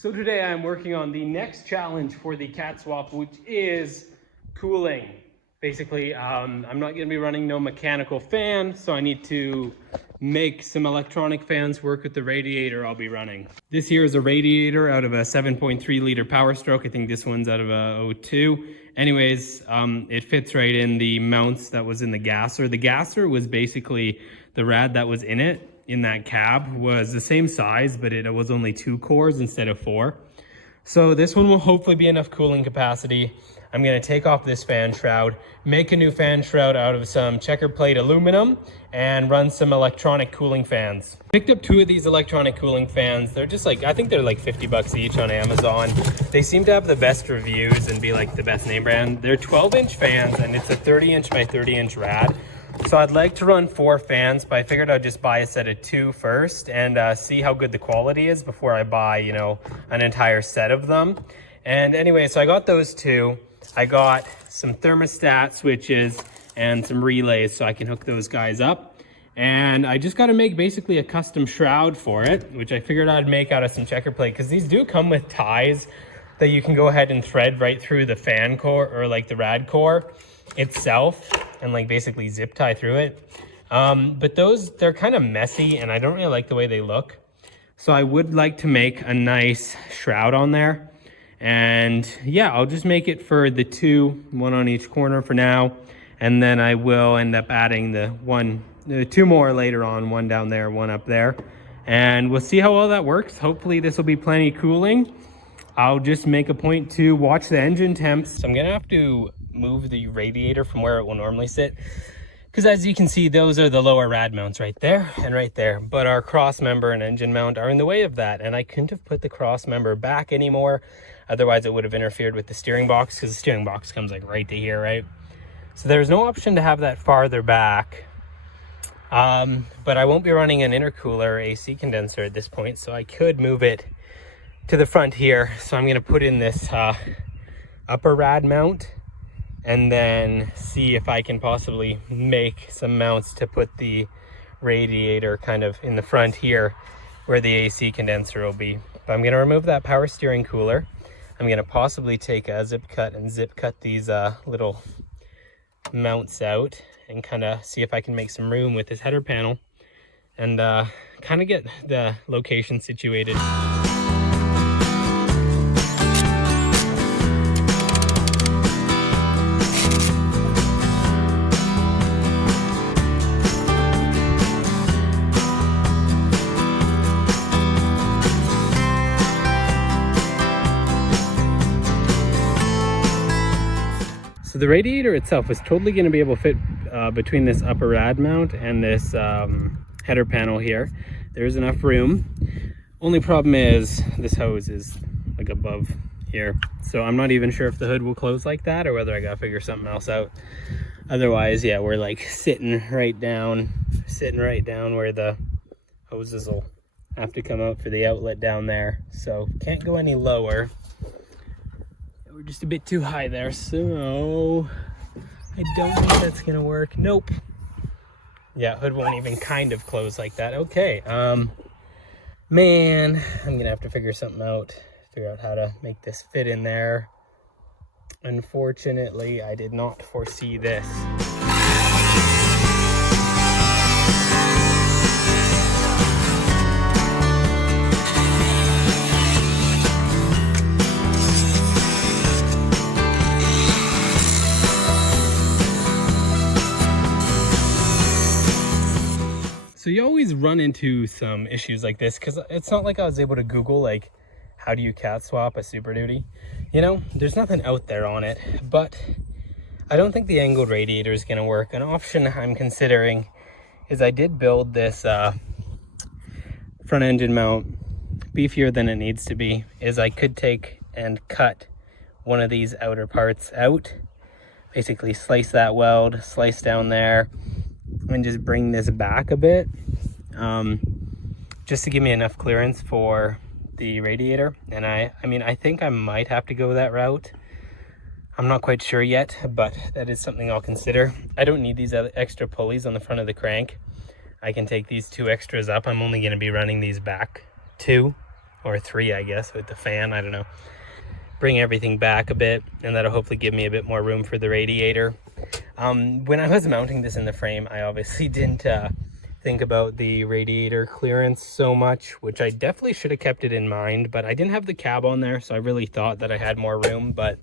So today I'm working on the next challenge for the cat swap, which is cooling. Basically, I'm not going to be running no mechanical fan, so I need to make some electronic fans work with the radiator I'll be running. This here is a radiator out of a 7.3 liter Power Stroke. I think this one's out of a 02. Anyways, it fits right in the mounts that was in the gasser. The gasser was basically the rad that was in it. In that cab was the same size, but it was only 2 cores instead of 4. So this one will hopefully be enough cooling capacity. I'm gonna take off this fan shroud, make a new fan shroud out of some checker plate aluminum, and run some electronic cooling fans. Picked up 2 of these electronic cooling fans. They're just like, I think they're like 50 bucks each on Amazon. They seem to have the best reviews and be like the best name brand. They're 12-inch fans and it's a 30-inch by 30-inch rad. So I'd like to run 4 fans, but I figured I'd just buy a set of 2 first and see how good the quality is before I buy, you know, an entire set of them. And anyway, so I got those 2. I got some thermostat switches and some relays so I can hook those guys up. And I just got to make basically a custom shroud for it, which I figured I'd make out of some checker plate, because these do come with ties that you can go ahead and thread right through the fan core or like the rad core itself and like basically zip tie through it. But they're kind of messy and I don't really like the way they look. So I would like to make a nice shroud on there. And yeah, I'll just make it for the 2, 1 on each corner for now. And then I will end up adding the 2 more later on, 1 down there, 1 up there. And we'll see how well that works. Hopefully this will be plenty cooling. I'll just make a point to watch the engine temps. So I'm gonna have to move the radiator from where it will normally sit, because as you can see, those are the lower rad mounts right there and right there, but our cross member and engine mount are in the way of that, and I couldn't have put the cross member back anymore, otherwise it would have interfered with the steering box, because the steering box comes like right to here, right? So there's no option to have that farther back, but I won't be running an intercooler AC condenser at this point, so I could move it to the front here. So I'm going to put in this upper rad mount and then see if I can possibly make some mounts to put the radiator kind of in the front here where the AC condenser will be. But I'm going to remove that power steering cooler. I'm going to possibly take a zip cut and zip cut these little mounts out and kind of see if I can make some room with this header panel and kind of get the location situated. So the radiator itself is totally going to be able to fit between this upper rad mount and this header panel here. There's enough room. Only problem is this hose is like above here. So I'm not even sure if the hood will close like that or whether I got to figure something else out. Otherwise, yeah, we're like sitting right down where the hoses will have to come out for the outlet down there. So can't go any lower. We're just a bit too high there, so I don't think that's gonna work. Nope. Yeah, hood won't even kind of close like that. Okay, man, I'm gonna have to figure something out, figure out how to make this fit in there. Unfortunately, I did not foresee this. So you always run into some issues like this, because it's not like I was able to Google like how do you cat swap a Super Duty, you know, there's nothing out there on it. But I don't think the angled radiator is going to work. An option I'm considering is I did build this front engine mount beefier than it needs to be, is I could take and cut one of these outer parts out, basically slice that weld, slice down there, and just bring this back a bit, just to give me enough clearance for the radiator. And I mean, I think I might have to go that route. I'm not quite sure yet, but that is something I'll consider. I don't need these extra pulleys on the front of the crank. I can take these 2 extras up. I'm only going to be running these back 2 or 3, I guess, with the fan. I don't know. Bring everything back a bit, and that'll hopefully give me a bit more room for the radiator. When I was mounting this in the frame, I obviously didn't think about the radiator clearance so much, which I definitely should have kept it in mind, but I didn't have the cab on there, so I really thought that I had more room. But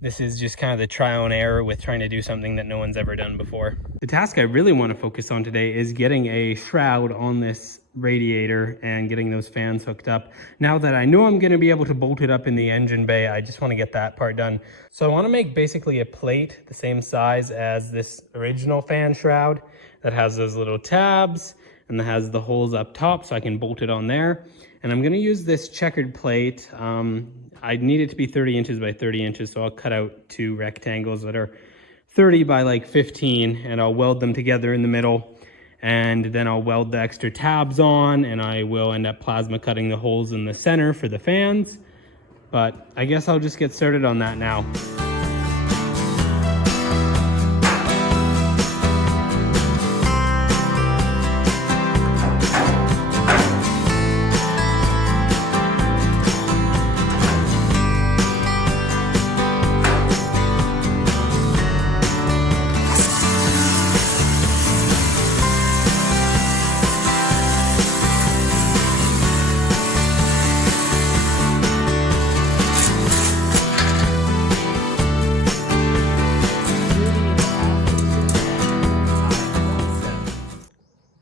this is just kind of the trial and error with trying to do something that no one's ever done before. The task I really want to focus on today is getting a shroud on this radiator and getting those fans hooked up. Now that I know I'm going to be able to bolt it up in the engine bay, I just want to get that part done. So I want to make basically a plate the same size as this original fan shroud that has those little tabs and that has the holes up top, so I can bolt it on there. And I'm going to use this checkered plate. I need it to be 30 inches by 30 inches, so I'll cut out 2 rectangles that are 30 by like 15, and I'll weld them together in the middle. And then I'll weld the extra tabs on, and I will end up plasma cutting the holes in the center for the fans. But I guess I'll just get started on that now.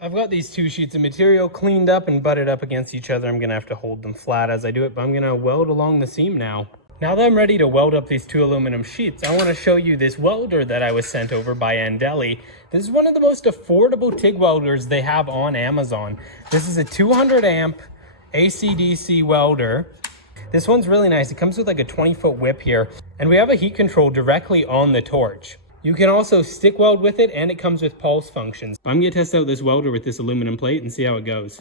I've got these 2 sheets of material cleaned up and butted up against each other. I'm gonna have to hold them flat as I do it, but I'm gonna weld along the seam now. Now that I'm ready to weld up these 2 aluminum sheets, I wanna show you this welder that I was sent over by Andeli. This is one of the most affordable TIG welders they have on Amazon. This is a 200 amp AC/DC welder. This one's really nice. It comes with like a 20-foot whip here, and we have a heat control directly on the torch. You can also stick weld with it, and it comes with pulse functions. I'm gonna test out this welder with this aluminum plate and see how it goes.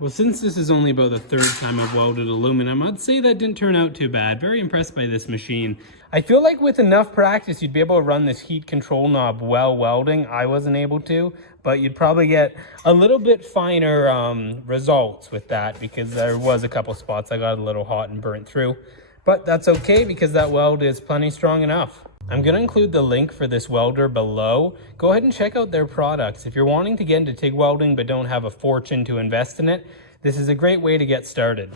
Well, since this is only about the 3rd time I've welded aluminum, I'd say that didn't turn out too bad. Very impressed by this machine. I feel like with enough practice, you'd be able to run this heat control knob while welding. I wasn't able to, but you'd probably get a little bit finer results with that, because there was a couple spots I got a little hot and burnt through. But that's okay, because that weld is plenty strong enough. I'm going to include the link for this welder below. Go ahead and check out their products. If you're wanting to get into TIG welding but don't have a fortune to invest in it, this is a great way to get started.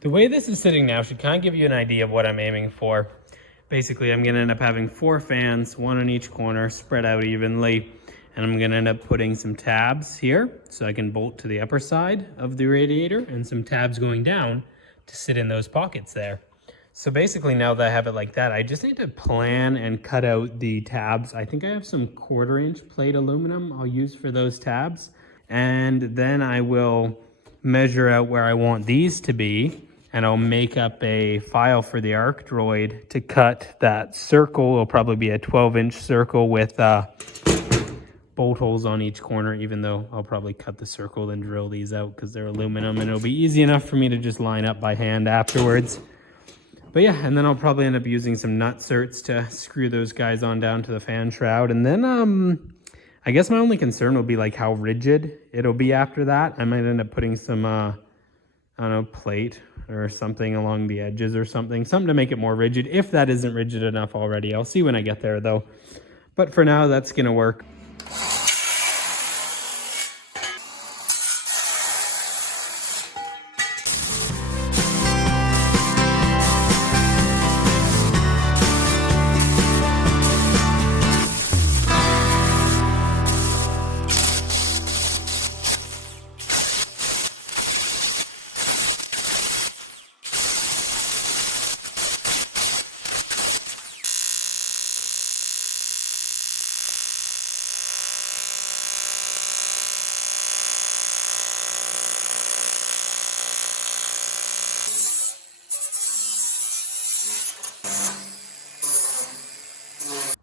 The way this is sitting now should kind of give you an idea of what I'm aiming for. Basically, I'm going to end up having 4 fans, 1 on each corner, spread out evenly. And I'm going to end up putting some tabs here so I can bolt to the upper side of the radiator, and some tabs going down to sit in those pockets there. So basically, now that I have it like that, I just need to plan and cut out the tabs. I think I have some 1/4 inch plate aluminum I'll use for those tabs. And then I will measure out where I want these to be, and I'll make up a file for the arc droid to cut that circle. It'll probably be a 12-inch circle with bolt holes on each corner, even though I'll probably cut the circle and drill these out because they're aluminum, and it'll be easy enough for me to just line up by hand afterwards. But yeah, and then I'll probably end up using some nut certs to screw those guys on down to the fan shroud. And then I guess my only concern will be like how rigid it'll be after that. I might end up putting some, I don't know, plate or something along the edges or something to make it more rigid, if that isn't rigid enough already. I'll see when I get there though. But for now, that's gonna work.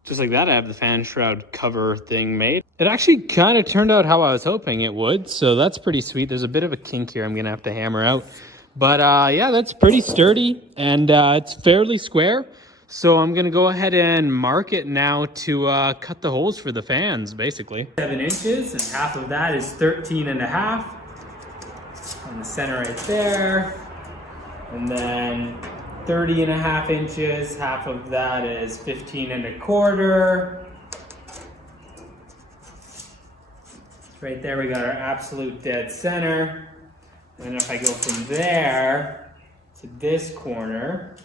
Just like that, I have the fan shroud cover thing made. It actually kind of turned out how I was hoping it would, so that's pretty sweet. There's a bit of a kink here I'm gonna have to hammer out. But yeah, that's pretty sturdy, and it's fairly square. So I'm gonna go ahead and mark it now to cut the holes for the fans, basically. 7 inches, and half of that is 13.5. On the center right there. And then 30.5 inches, half of that is 15.25. Right there, we got our absolute dead center. And then if I go from there to this corner,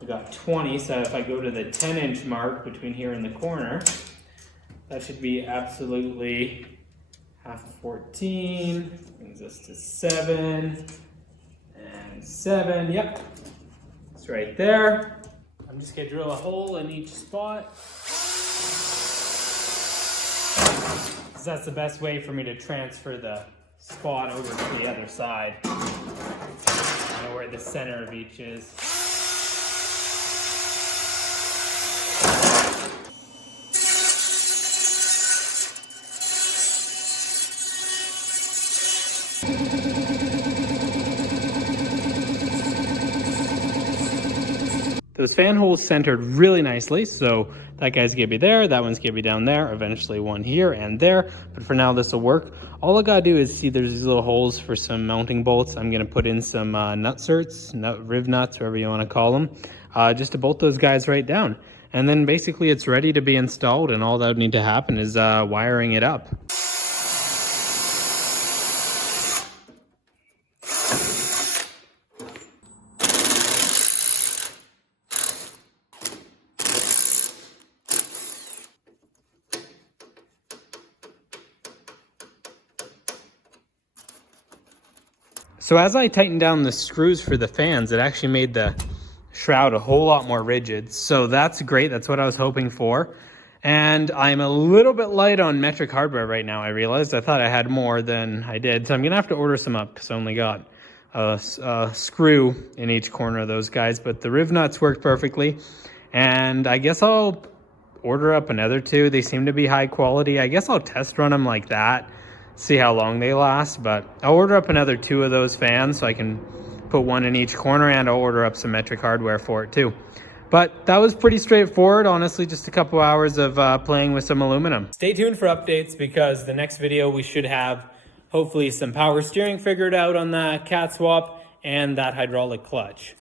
we got 20. So if I go to the 10-inch mark between here and the corner, that should be absolutely half of 14. Brings us to 7 and 7. Yep. Right there. I'm just gonna drill a hole in each spot. Because that's the best way for me to transfer the spot over to the other side. I know where the center of each is. Those fan holes centered really nicely, so that guy's gonna be there, that one's gonna be down there, eventually one here and there, but for now this will work. All I gotta do is see there's these little holes for some mounting bolts. I'm gonna put in some riv nuts, whatever you wanna call them, just to bolt those guys right down. And then basically it's ready to be installed, and all that would need to happen is wiring it up. So as I tightened down the screws for the fans, it actually made the shroud a whole lot more rigid. So that's great. That's what I was hoping for. And I'm a little bit light on metric hardware right now, I realized. I thought I had more than I did. So I'm going to have to order some up because I only got a screw in each corner of those guys. But the riv nuts worked perfectly. And I guess I'll order up another 2. They seem to be high quality. I guess I'll test run them like that, see how long they last. But I'll order up another 2 of those fans so I can put one in each corner, and I'll order up some metric hardware for it too. But that was pretty straightforward, honestly, just a couple hours of playing with some aluminum. Stay tuned for updates, because the next video we should have hopefully some power steering figured out on the cat swap and that hydraulic clutch.